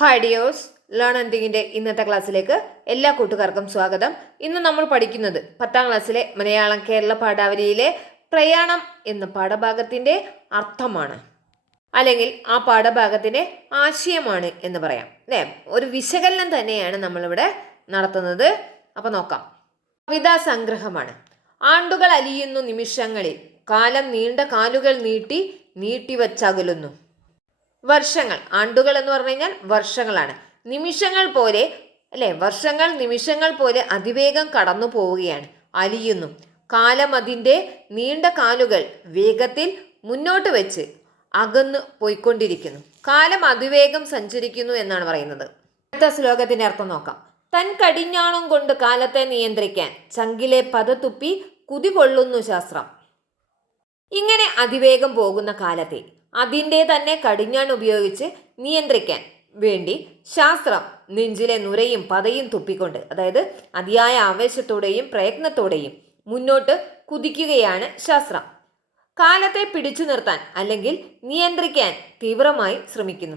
Hi ഡിയോസ് learn എന്തിങ്ങിന്റെ ഇന്നത്തെ ക്ലാസ്സിലേക്ക് എല്ലാ കൂട്ടുകാർക്കും സ്വാഗതം. ഇന്ന് നമ്മൾ പഠിക്കുന്നത് പത്താം ക്ലാസ്സിലെ മലയാളം കേരള പാഠാവലിയിലെ പ്രയാണം എന്ന പാഠഭാഗത്തിന്റെ അർത്ഥമാണ്. അല്ലെങ്കിൽ ആ പാഠഭാഗത്തിന്റെ ആശയമാണ് എന്ന് പറയാം. അല്ലേ? ഒരു വിശകലനം തന്നെയാണ് നമ്മളിവിടെ നടത്തുന്നത്. അപ്പോൾ നോക്കാം. കവിതാ സംഗ്രഹമാണ്. ആണ്ടുകൾ അലിയുന്നു നിമിഷങ്ങളിൽ. കാലം നീണ്ട കാലുകൾ നീട്ടി നീട്ടിവച്ചകലുന്നു വർഷങ്ങൾ. ആണ്ടുകൾ എന്ന് പറഞ്ഞു കഴിഞ്ഞാൽ വർഷങ്ങളാണ്. നിമിഷങ്ങൾ പോലെ അല്ലെ? വർഷങ്ങൾ നിമിഷങ്ങൾ പോലെ അതിവേഗം കടന്നു പോവുകയാണ് അലിയുന്നു. കാലം അതിന്റെ നീണ്ട കാലുകൾ വേഗത്തിൽ മുന്നോട്ട് വെച്ച് അകന്നു പോയിക്കൊണ്ടിരിക്കുന്നു. കാലം അതിവേഗം സഞ്ചരിക്കുന്നു എന്നാണ് പറയുന്നത്. അടുത്ത ശ്ലോകത്തിന്റെ അർത്ഥം നോക്കാം. തൻ കടിഞ്ഞാണം കൊണ്ട് കാലത്തെ നിയന്ത്രിക്കാൻ ചങ്കിലെ പദതുപ്പി കുതികൊള്ളുന്നു ശാസ്ത്രം. ഇങ്ങനെ അതിവേഗം പോകുന്ന കാലത്തെ അതിന്റെ തന്നെ കടിഞ്ഞാൺ ഉപയോഗിച്ച് നിയന്ത്രിക്കാൻ വേണ്ടി ശാസ്ത്രം നെഞ്ചിലെ നുരയും പതയും തുപ്പിക്കൊണ്ട് അതായത് അതിയായ ആവേശത്തോടെയും പ്രയത്നത്തോടെയും മുന്നോട്ട് കുതിക്കുകയാണ് ശാസ്ത്രം. കാലത്തെ പിടിച്ചു നിർത്താൻ അല്ലെങ്കിൽ നിയന്ത്രിക്കാൻ തീവ്രമായി ശ്രമിക്കുന്നു.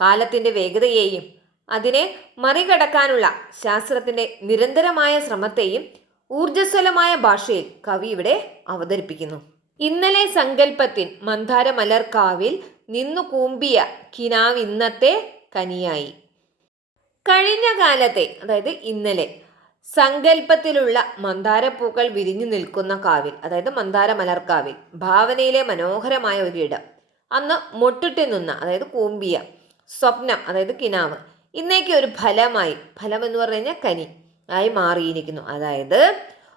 കാലത്തിന്റെ വേഗതയെയും അതിനെ മറികടക്കാനുള്ള ശാസ്ത്രത്തിന്റെ നിരന്തരമായ ശ്രമത്തെയും ഊർജസ്വലമായ ഭാഷയിൽ കവി ഇവിടെ അവതരിപ്പിക്കുന്നു. ഇന്നലെ സങ്കല്പത്തിൻ മന്ദാരമലർക്കാവിൽ നിന്നു കൂമ്പിയ കിനാവ് ഇന്നത്തെ കനിയായി. കഴിഞ്ഞ കാലത്തെ അതായത് ഇന്നലെ സങ്കല്പത്തിലുള്ള മന്ദാരപ്പൂക്കൾ വിരിഞ്ഞു നിൽക്കുന്ന കാവിൽ അതായത് മന്ദാരമലർക്കാവിൽ ഭാവനയിലെ മനോഹരമായ ഒരിടം അന്ന് മൊട്ടിട്ട് നിന്ന അതായത് കൂമ്പിയ സ്വപ്നം അതായത് കിനാവ് ഇന്നേക്ക് ഒരു ഫലമായി ഫലം എന്ന് പറഞ്ഞു കഴിഞ്ഞാൽ കനി ആയി മാറിയിരിക്കുന്നു. അതായത്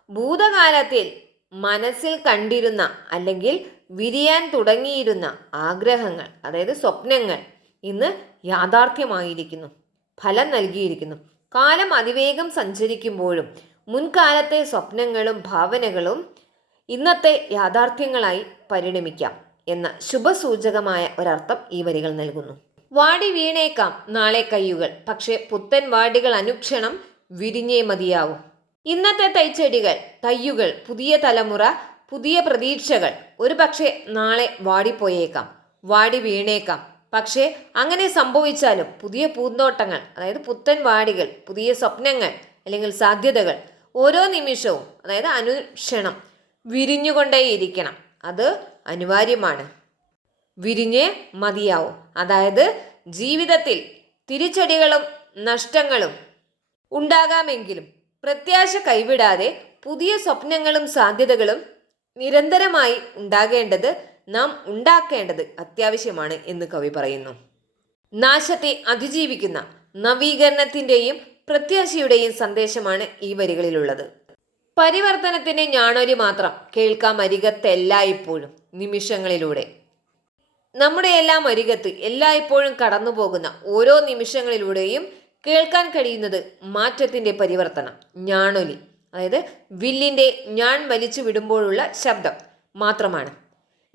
ഭൂതകാലത്തിൽ മനസ്സിൽ കണ്ടിരുന്ന അല്ലെങ്കിൽ വിരിയാൻ തുടങ്ങിയിരുന്ന ആഗ്രഹങ്ങൾ അതായത് സ്വപ്നങ്ങൾ ഇന്ന് യാഥാർത്ഥ്യമായിരിക്കുന്നു ഫലം നൽകിയിരിക്കുന്നു. കാലം അതിവേഗം സഞ്ചരിക്കുമ്പോഴും മുൻകാലത്തെ സ്വപ്നങ്ങളും ഭാവനകളും ഇന്നത്തെ യാഥാർത്ഥ്യങ്ങളായി പരിണമിക്കാം എന്ന ശുഭസൂചകമായ ഒരർത്ഥം ഈ വരികൾ നൽകുന്നു. വാടി വീണേക്കാം നാളെ കയ്യുകൾ പക്ഷേ പുത്തൻ വാടികൾ അനുക്ഷണം വിരിഞ്ഞേ മതിയാവും. ഇന്നത്തെ തൈച്ചെടികൾ തയ്യുകൾ പുതിയ തലമുറ പുതിയ പ്രതീക്ഷകൾ. ഒരു പക്ഷേ നാളെ വാടിപ്പോയേക്കാം വാടി വീണേക്കാം. പക്ഷേ അങ്ങനെ സംഭവിച്ചാലും പുതിയ പൂന്തോട്ടങ്ങൾ അതായത് പുത്തൻ വാടികൾ പുതിയ സ്വപ്നങ്ങൾ അല്ലെങ്കിൽ സാധ്യതകൾ ഓരോ നിമിഷവും അതായത് അനുക്ഷണം വിരിഞ്ഞുകൊണ്ടേയിരിക്കണം. അത് അനിവാര്യമാണ്. വിരിഞ്ഞ് മതിയാവും. അതായത് ജീവിതത്തിൽ തിരിച്ചടികളും നഷ്ടങ്ങളും ഉണ്ടാകാമെങ്കിലും പ്രത്യാശ കൈവിടാതെ പുതിയ സ്വപ്നങ്ങളും സാധ്യതകളും നിരന്തരമായി ഉണ്ടാകേണ്ടത് നാം ഉണ്ടാക്കേണ്ടത് അത്യാവശ്യമാണ് എന്ന് കവി പറയുന്നു. നാശത്തെ അതിജീവിക്കുന്ന നവീകരണത്തിന്റെയും പ്രത്യാശയുടെയും സന്ദേശമാണ് ഈ വരികളിലുള്ളത്. പരിവർത്തനത്തിന് ഞാനൊരു മാത്രം കേൾക്കാം അരികത്ത് എല്ലായ്പ്പോഴും നിമിഷങ്ങളിലൂടെ. നമ്മുടെ എല്ലാം അരികത്ത് എല്ലായ്പ്പോഴും കടന്നു പോകുന്ന ഓരോ നിമിഷങ്ങളിലൂടെയും കേൾക്കാൻ കഴിയുന്നത് മാറ്റത്തിന്റെ പരിവർത്തനം ഞാണൊലി. അതായത് വില്ലിന്റെ ഞാൻ വലിച്ചു വിടുമ്പോഴുള്ള ശബ്ദം മാത്രമാണ്.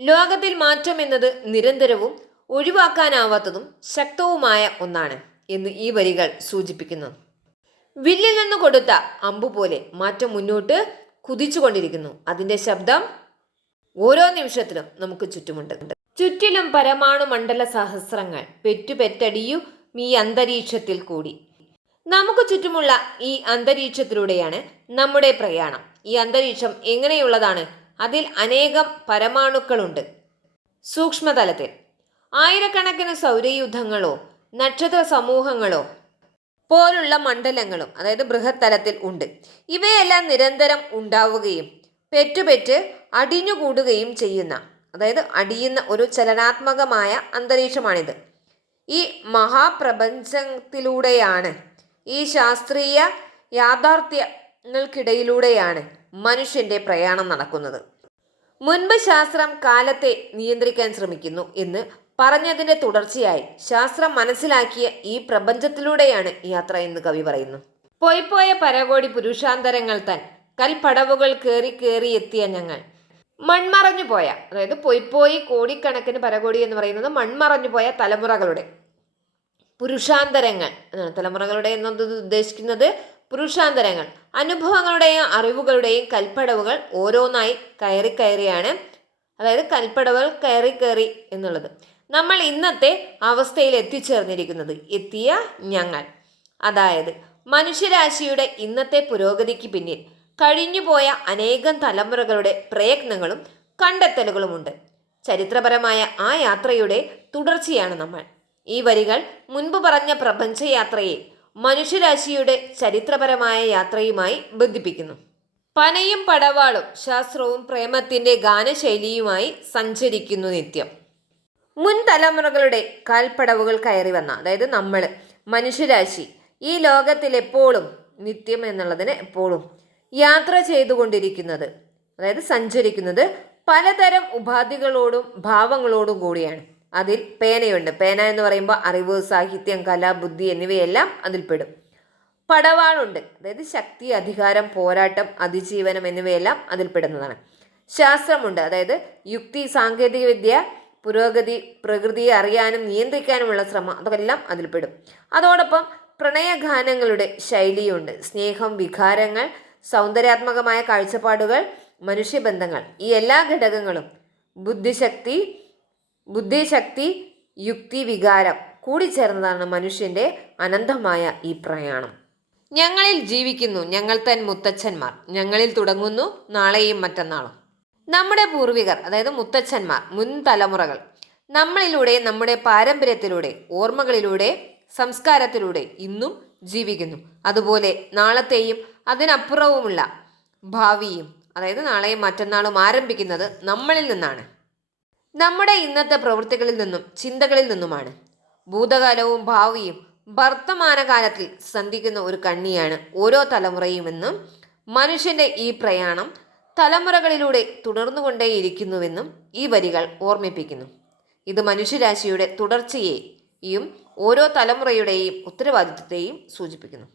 ലോകത്തിൽ മാറ്റം എന്നത് നിരന്തരവും ഒഴിവാക്കാനാവാത്തതും ശക്തവുമായ ഒന്നാണ് എന്ന് ഈ വരികൾ സൂചിപ്പിക്കുന്നു. വില്ലിൽ നിന്ന് കൊടുത്ത അമ്പു പോലെ മാറ്റം മുന്നോട്ട് കുതിച്ചുകൊണ്ടിരിക്കുന്നു. അതിന്റെ ശബ്ദം ഓരോ നിമിഷത്തിലും നമുക്ക് ചുറ്റുമുണ്ട്. ചുറ്റിലും പരമാണു മണ്ഡല സഹസ്രങ്ങൾ പെറ്റുപെറ്റടിയു ഈ അന്തരീക്ഷത്തിൽ കൂടി. നമുക്ക് ചുറ്റുമുള്ള ഈ അന്തരീക്ഷത്തിലൂടെയാണ് നമ്മുടെ പ്രയാണം. ഈ അന്തരീക്ഷം എങ്ങനെയുള്ളതാണ്? അതിൽ അനേകം പരമാണുക്കളുണ്ട്. സൂക്ഷ്മതലത്തിൽ. ആയിരക്കണക്കിന് സൗരയുദ്ധങ്ങളോ നക്ഷത്ര സമൂഹങ്ങളോ പോലുള്ള മണ്ഡലങ്ങളും അതായത് ബൃഹത് തലത്തിൽ ഉണ്ട്. ഇവയെല്ലാം നിരന്തരം ഉണ്ടാവുകയും പെറ്റുപെറ്റ് അടിഞ്ഞുകൂടുകയും ചെയ്യുന്ന അതായത് അടിയുന്ന ഒരു ചലനാത്മകമായ അന്തരീക്ഷമാണിത്. ഈ മഹാപ്രപഞ്ചത്തിലൂടെയാണ് ഈ ശാസ്ത്രീയ യാഥാർത്ഥ്യങ്ങൾക്കിടയിലൂടെയാണ് മനുഷ്യന്റെ പ്രയാണം നടക്കുന്നത്. മുൻപ് ശാസ്ത്രം കാലത്തെ നിയന്ത്രിക്കാൻ ശ്രമിക്കുന്നു എന്ന് പറഞ്ഞതിന്റെ തുടർച്ചയായി ശാസ്ത്രം മനസ്സിലാക്കിയ ഈ പ്രപഞ്ചത്തിലൂടെയാണ് യാത്ര എന്ന് കവി പറയുന്നു. പോയിപ്പോയ പരകോടി പുരുഷാന്തരങ്ങൾ തൻ കൽപ്പടവുകൾ കയറി കയറി എത്തിയ ഞങ്ങൾ മൺമറഞ്ഞു പോയ അതായത് പോയി പോയി കോടിക്കണക്കിന് പരകോടി എന്ന് പറയുന്നത് മൺമറഞ്ഞു പോയ തലമുറകളുടെ പുരുഷാന്തരങ്ങൾ തലമുറകളുടെ എന്നത് ഉദ്ദേശിക്കുന്നത് പുരുഷാന്തരങ്ങൾ. അനുഭവങ്ങളുടെയും അറിവുകളുടെയും കൽപ്പടവുകൾ ഓരോന്നായി കയറി കയറിയാണ്. അതായത് കൽപ്പടവുകൾ കയറി കയറി എന്നുള്ളത്. നമ്മൾ ഇന്നത്തെ അവസ്ഥയിൽ എത്തിച്ചേർന്നിരിക്കുന്നത് എത്തിയ ഞങ്ങൾ. അതായത് മനുഷ്യരാശിയുടെ ഇന്നത്തെ പുരോഗതിക്ക് പിന്നിൽ കഴിഞ്ഞുപോയ അനേകം തലമുറകളുടെ പ്രയത്നങ്ങളും കണ്ടെത്തലുകളുമുണ്ട്. ചരിത്രപരമായ ആ യാത്രയുടെ തുടർച്ചയാണ് നമ്മൾ. ഈ വരികൾ മുൻപ് പറഞ്ഞ പ്രപഞ്ചയാത്രയെ മനുഷ്യരാശിയുടെ ചരിത്രപരമായ യാത്രയുമായി ബന്ധിപ്പിക്കുന്നു. പനയും പടവാളും ശാസ്ത്രവും പ്രേമത്തിന്റെ ഗാനശൈലിയുമായി സഞ്ചരിക്കുന്നു നിത്യം. മുൻ തലമുറകളുടെ കാൽപ്പടവുകൾ കയറി വന്ന അതായത് നമ്മൾ മനുഷ്യരാശി ഈ ലോകത്തിൽ എപ്പോഴും നിത്യം എന്നുള്ളതിന് എപ്പോഴും യാത്ര ചെയ്തുകൊണ്ടിരിക്കുന്നത്. അതായത് സഞ്ചരിക്കുന്നത് പലതരം ഉപാധികളോടും ഭാവങ്ങളോടും കൂടിയാണ്. അതിൽ പേനയുണ്ട്. പേന എന്ന് പറയുമ്പോൾ അറിവ് സാഹിത്യം കല ബുദ്ധി എന്നിവയെല്ലാം അതിൽപ്പെടും പടവാളുണ്ട്. അതായത് ശക്തി അധികാരം പോരാട്ടം അതിജീവനം എന്നിവയെല്ലാം അതിൽപ്പെടുന്നതാണ് ശാസ്ത്രമുണ്ട്. അതായത് യുക്തി സാങ്കേതികവിദ്യ പുരോഗതി പ്രകൃതിയെ അറിയാനും നിയന്ത്രിക്കാനുമുള്ള ശ്രമം അതെല്ലാം അതിൽപ്പെടും അതോടൊപ്പം പ്രണയഗാനങ്ങളുടെ ശൈലിയുണ്ട്. സ്നേഹം വികാരങ്ങൾ സൗന്ദര്യാത്മകമായ കാഴ്ചപ്പാടുകൾ മനുഷ്യബന്ധങ്ങൾ ഈ എല്ലാ ഘടകങ്ങളും ബുദ്ധിശക്തി ബുദ്ധിശക്തി യുക്തി വികാരം കൂടിച്ചേർന്നതാണ് മനുഷ്യന്റെ അനന്തമായ ഈ പ്രയാണം. ഞങ്ങളിൽ ജീവിക്കുന്നു ഞങ്ങൾ തൻ മുത്തച്ഛന്മാർ. ഞങ്ങളിൽ തുടങ്ങുന്നു നാളെയും മറ്റന്നാളും. നമ്മുടെ പൂർവികർ അതായത് മുത്തച്ഛന്മാർ മുൻ തലമുറകൾ നമ്മളിലൂടെ നമ്മുടെ പാരമ്പര്യത്തിലൂടെ ഓർമ്മകളിലൂടെ സംസ്കാരത്തിലൂടെ ഇന്നും ജീവിക്കുന്നു. അതുപോലെ നാളത്തെയും അതിനപ്പുറവുമുള്ള ഭാവിയും അതായത് നാളെയും മറ്റന്നാളും ആരംഭിക്കുന്നത് നമ്മളിൽ നിന്നാണ്. നമ്മുടെ ഇന്നത്തെ പ്രവൃത്തികളിൽ നിന്നും ചിന്തകളിൽ നിന്നുമാണ്. ഭൂതകാലവും ഭാവിയും വർത്തമാനകാലത്തിൽ സന്ധിക്കുന്ന ഒരു കണ്ണിയാണ് ഓരോ തലമുറയുമെന്നും മനുഷ്യന്റെ ഈ പ്രയാണം തലമുറകളിലൂടെ തുടർന്നുകൊണ്ടേയിരിക്കുന്നുവെന്നും ഈ വരികൾ ഓർമ്മിപ്പിക്കുന്നു. ഇത് മനുഷ്യരാശിയുടെ തുടർച്ചയെയും ഓരോ തലമുറയുടെയും ഉത്തരവാദിത്വത്തെയും സൂചിപ്പിക്കുന്നു.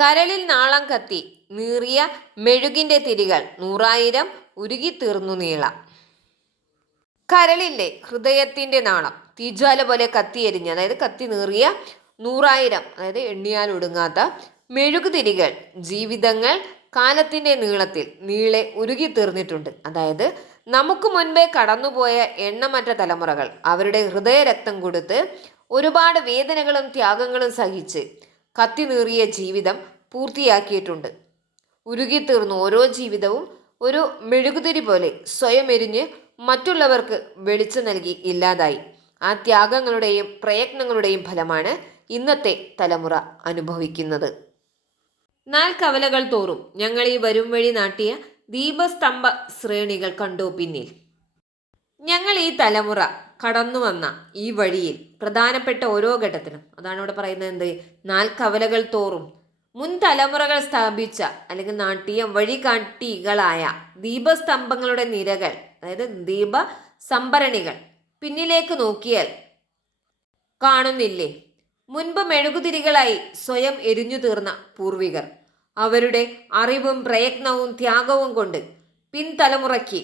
കരളിൽ നാളം കത്തി നീറിയ മെഴുകിന്റെ തിരികൾ നൂറായിരം ഉരുകിത്തീർന്നു നീള. കരളിലെ ഹൃദയത്തിന്റെ നാളം തീജ്വാല പോലെ കത്തിയെരിഞ്ഞ് അതായത് കത്തി നീറിയ നൂറായിരം അതായത് എണ്ണിയാൽ ഒടുങ്ങാത്ത മെഴുകുതിരികൾ ജീവിതങ്ങൾ കാലത്തിന്റെ നീളത്തിൽ നീളെ ഉരുകി തീർന്നിട്ടുണ്ട്. അതായത് നമുക്ക് മുൻപേ കടന്നുപോയ എണ്ണമറ്റ തലമുറകൾ അവരുടെ ഹൃദയരക്തം കൊടുത്ത് ഒരുപാട് വേദനകളും ത്യാഗങ്ങളും സഹിച്ച് കത്തിനീറിയ ജീവിതം പൂർത്തിയാക്കിയിട്ടുണ്ട്. ഉരുകിത്തീർന്ന ഓരോ ജീവിതവും ഒരു മെഴുകുതിരി പോലെ സ്വയം എരിഞ്ഞ് മറ്റുള്ളവർക്ക് വെളിച്ചം നൽകി ഇല്ലാതായി. ആ ത്യാഗങ്ങളുടെയും പ്രയത്നങ്ങളുടെയും ഫലമാണ് ഇന്നത്തെ തലമുറ അനുഭവിക്കുന്നത്. നാൽക്കവലകൾ തോറും ഞങ്ങൾ ഈ വരും വഴി നാട്ടിയ ദീപസ്തംഭ ശ്രേണികൾ കണ്ടു പിന്നിൽ. ഞങ്ങൾ ഈ തലമുറ കടന്നു വന്ന ഈ വഴിയിൽ പ്രധാനപ്പെട്ട ഓരോ ഘട്ടത്തിലും അതാണ് ഇവിടെ പറയുന്നത് എന്ത്? കവലകൾ തോറും മുൻ തലമുറകൾ സ്ഥാപിച്ച അല്ലെങ്കിൽ നാട്ടിയ വഴികാട്ടികളായ ദീപസ്തംഭങ്ങളുടെ നിരകൾ അതായത് ദീപ സംഭരണികൾ പിന്നിലേക്ക് നോക്കിയാൽ കാണുന്നില്ലേ? മുൻപ് മെഴുകുതിരികളായി സ്വയം എരിഞ്ഞു തീർന്ന പൂർവികർ അവരുടെ അറിവും പ്രയത്നവും ത്യാഗവും കൊണ്ട് പിൻതലമുറയ്ക്ക്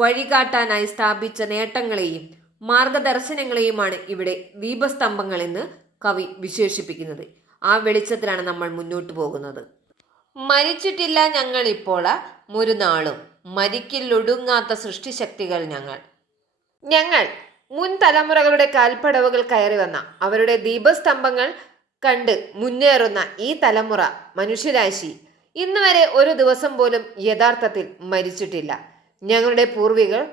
വഴികാട്ടാനായി സ്ഥാപിച്ച നേട്ടങ്ങളെയും മാർഗദർശനങ്ങളെയുമാണ് ഇവിടെ ദീപസ്തംഭങ്ങൾ എന്ന് കവി വിശേഷിപ്പിക്കുന്നത്. ആ വെളിച്ചത്തിലാണ് നമ്മൾ മുന്നോട്ട് പോകുന്നത്. മരിച്ചിട്ടില്ല ഞങ്ങൾ ഇപ്പോൾ മുരുനാളും. മരിക്കില്ലൊടുങ്ങാത്ത സൃഷ്ടിശക്തികൾ ഞങ്ങൾ. ഞങ്ങൾ മുൻ തലമുറകളുടെ കാൽപ്പടവുകൾ കയറി വന്ന അവരുടെ ദീപസ്തംഭങ്ങൾ കണ്ട് മുന്നേറുന്ന ഈ തലമുറ മനുഷ്യരാശി ഇന്നുവരെ ഒരു ദിവസം പോലും യഥാർത്ഥത്തിൽ മരിച്ചിട്ടില്ല. ഞങ്ങളുടെ പൂർവികൾ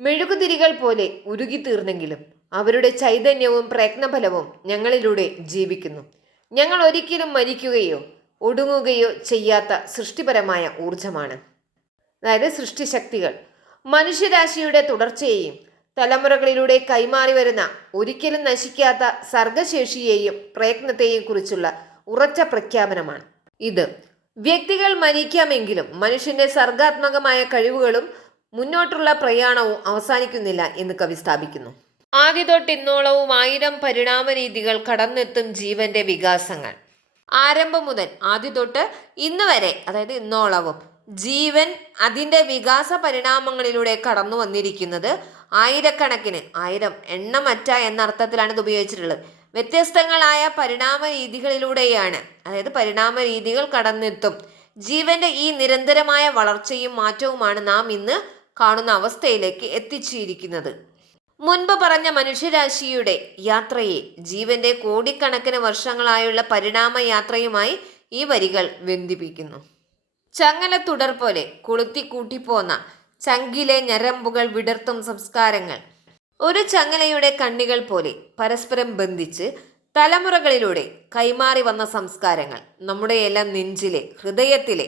മെഴുകുതിരികൾ പോലെ ഉരുകി തീർന്നെങ്കിലും അവരുടെ ചൈതന്യവും പ്രയത്നഫലവും ഞങ്ങളിലൂടെ ജീവിക്കുന്നു. ഞങ്ങൾ ഒരിക്കലും മരിക്കുകയോ ഒടുങ്ങുകയോ ചെയ്യാത്ത സൃഷ്ടിപരമായ ഊർജമാണ് അതായത് സൃഷ്ടിശക്തികൾ. മനുഷ്യരാശിയുടെ തുടർച്ചയെയും തലമുറകളിലൂടെ കൈമാറി വരുന്ന ഒരിക്കലും നശിക്കാത്ത സർഗശേഷിയെയും പ്രയത്നത്തെയും കുറിച്ചുള്ള ഉറച്ച പ്രഖ്യാപനമാണ് ഇത്. വ്യക്തികൾ മരിക്കാമെങ്കിലും മനുഷ്യന്റെ സർഗാത്മകമായ കഴിവുകളും മുന്നോട്ടുള്ള പ്രയാണവും അവസാനിക്കുന്നില്ല എന്ന് കവി സ്ഥാപിക്കുന്നു. ആദ്യ തൊട്ടിന്നോളവും ആയിരം പരിണാമ രീതികൾ കടന്നെത്തും ജീവന്റെ വികാസങ്ങൾ. ആരംഭം മുതൽ ആദ്യ തൊട്ട് ഇന്ന് വരെ അതായത് ഇന്നോളവും ജീവൻ അതിന്റെ വികാസ പരിണാമങ്ങളിലൂടെ കടന്നു വന്നിരിക്കുന്നത് ആയിരക്കണക്കിന് ആയിരം എണ്ണമറ്റ എന്ന അർത്ഥത്തിലാണ് ഇത് ഉപയോഗിച്ചിട്ടുള്ളത്. വ്യത്യസ്തങ്ങളായ പരിണാമ രീതികളിലൂടെയാണ് അതായത് പരിണാമ രീതികൾ കടന്നെത്തും. ജീവന്റെ ഈ നിരന്തരമായ വളർച്ചയും മാറ്റവുമാണ് നാം ഇന്ന് കാണുന്ന അവസ്ഥയിലേക്ക് എത്തിച്ചിരിക്കുന്നത്. മുൻപ് പറഞ്ഞ മനുഷ്യരാശിയുടെ യാത്രയെ ജീവന്റെ കോടിക്കണക്കിന് വർഷങ്ങളായുള്ള പരിണാമ യാത്രയുമായി ഈ വരികൾ ബന്ധിപ്പിക്കുന്നു. ചങ്ങല തുടർ പോലെ കൊളുത്തി കൂട്ടിപ്പോന്ന ചങ്കിലെ ഞരമ്പുകൾ വിടർത്തും സംസ്കാരങ്ങൾ. ഒരു ചങ്ങലയുടെ കണ്ണികൾ പോലെ പരസ്പരം ബന്ധിച്ച് തലമുറകളിലൂടെ കൈമാറി വന്ന സംസ്കാരങ്ങൾ നമ്മുടെ എല്ലാം നെഞ്ചിലെ ഹൃദയത്തിലെ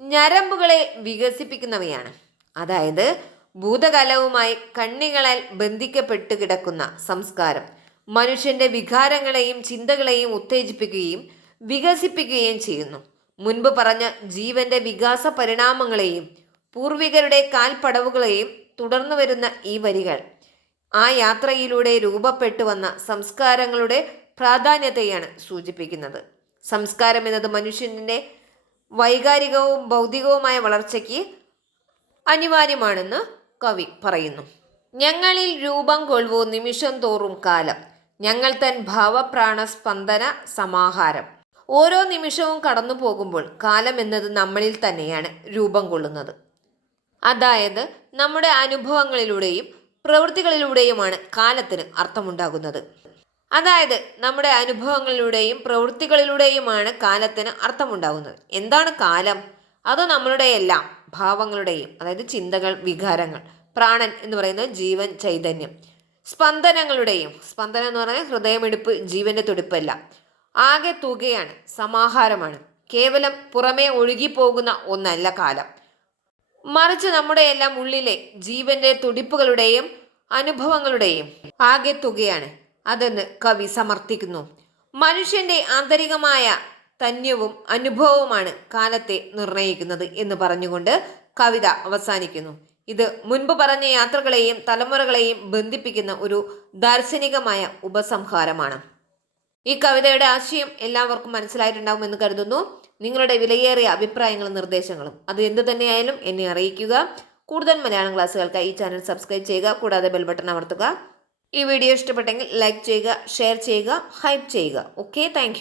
ഞരമ്പുകളെ വികസിപ്പിക്കുന്നവയാണ്. അതായത് ഭൂതകാലവുമായി കണ്ണികളാൽ ബന്ധിക്കപ്പെട്ട് കിടക്കുന്ന സംസ്കാരം മനുഷ്യന്റെ വികാരങ്ങളെയും ചിന്തകളെയും ഉത്തേജിപ്പിക്കുകയും വികസിപ്പിക്കുകയും ചെയ്യുന്നു. മുൻപ് പറഞ്ഞ ജീവന്റെ വികാസ പരിണാമങ്ങളെയും പൂർവികരുടെ കാൽപ്പടവുകളെയും തുടർന്നു വരുന്ന ഈ വരികൾ ആ യാത്രയിലൂടെ രൂപപ്പെട്ടു വന്ന സംസ്കാരങ്ങളുടെ പ്രാധാന്യത്തെയാണ് സൂചിപ്പിക്കുന്നത്. സംസ്കാരം എന്നത് മനുഷ്യന്റെ വൈകാരികവും ഭൗതികവുമായ വളർച്ചയ്ക്ക് അനിവാര്യമാണെന്ന് കവി പറയുന്നു. ഞങ്ങളിൽ രൂപം കൊള്ളുവോ നിമിഷം തോറും കാലം. ഞങ്ങൾ തൻ ഭാവപ്രാണ സ്പന്ദന സമാഹാരം. ഓരോ നിമിഷവും കടന്നു പോകുമ്പോൾ കാലം എന്നത് നമ്മളിൽ തന്നെയാണ് രൂപം കൊള്ളുന്നത്. അതായത് നമ്മുടെ അനുഭവങ്ങളിലൂടെയും പ്രവൃത്തികളിലൂടെയുമാണ് കാലത്തിന് അർത്ഥമുണ്ടാകുന്നത്. അതായത് നമ്മുടെ അനുഭവങ്ങളിലൂടെയും പ്രവൃത്തികളിലൂടെയുമാണ് കാലത്തിന് അർത്ഥമുണ്ടാകുന്നത്. എന്താണ് കാലം? അത് നമ്മളുടെ എല്ലാം ഭാവങ്ങളുടെയും അതായത് ചിന്തകൾ വികാരങ്ങൾ പ്രാണൻ എന്ന് പറയുന്നത് ജീവൻ ചൈതന്യം സ്പന്ദനങ്ങളുടെയും സ്പന്ദനം എന്ന് പറഞ്ഞാൽ ഹൃദയമെടുപ്പ് ജീവന്റെ തുടിപ്പല്ല ആകെ തുകയാണ് സമാഹാരമാണ് കേവലം പുറമേ ഒഴുകിപ്പോകുന്ന ഒന്നല്ല കാലം. മറിച്ച് നമ്മുടെ എല്ലാം ഉള്ളിലെ ജീവന്റെ തുടിപ്പുകളുടെയും അനുഭവങ്ങളുടെയും ആകെ തുകയാണ് അതെന്ന് കവി സമർത്ഥിക്കുന്നു. മനുഷ്യന്റെ ആന്തരികമായ തന്യവും അനുഭവവുമാണ് കാലത്തെ നിർണയിക്കുന്നത് എന്ന് പറഞ്ഞുകൊണ്ട് കവിത അവസാനിക്കുന്നു. ഇത് മുൻപ് പറഞ്ഞ യാത്രകളെയും തലമുറകളെയും ബന്ധിപ്പിക്കുന്ന ഒരു ദാർശനികമായ ഉപസംഹാരമാണ്. ഈ കവിതയുടെ ആശയം എല്ലാവർക്കും മനസ്സിലായിട്ടുണ്ടാകുമെന്ന് കരുതുന്നു. നിങ്ങളുടെ വിലയേറിയ അഭിപ്രായങ്ങളും നിർദ്ദേശങ്ങളും അത് എന്ത് തന്നെയായാലും എന്നെ അറിയിക്കുക. കൂടുതൽ മലയാളം ക്ലാസ്സുകൾക്കായി ഈ ചാനൽ സബ്സ്ക്രൈബ് ചെയ്യുക. കൂടാതെ ബെൽ ബട്ടൺ അമർത്തുക. ഈ വീഡിയോ ഇഷ്ടപ്പെട്ടെങ്കിൽ ലൈക്ക് ചെയ്യുക ഷെയർ ചെയ്യുക ഹൈപ്പ് ചെയ്യുക. Okay thank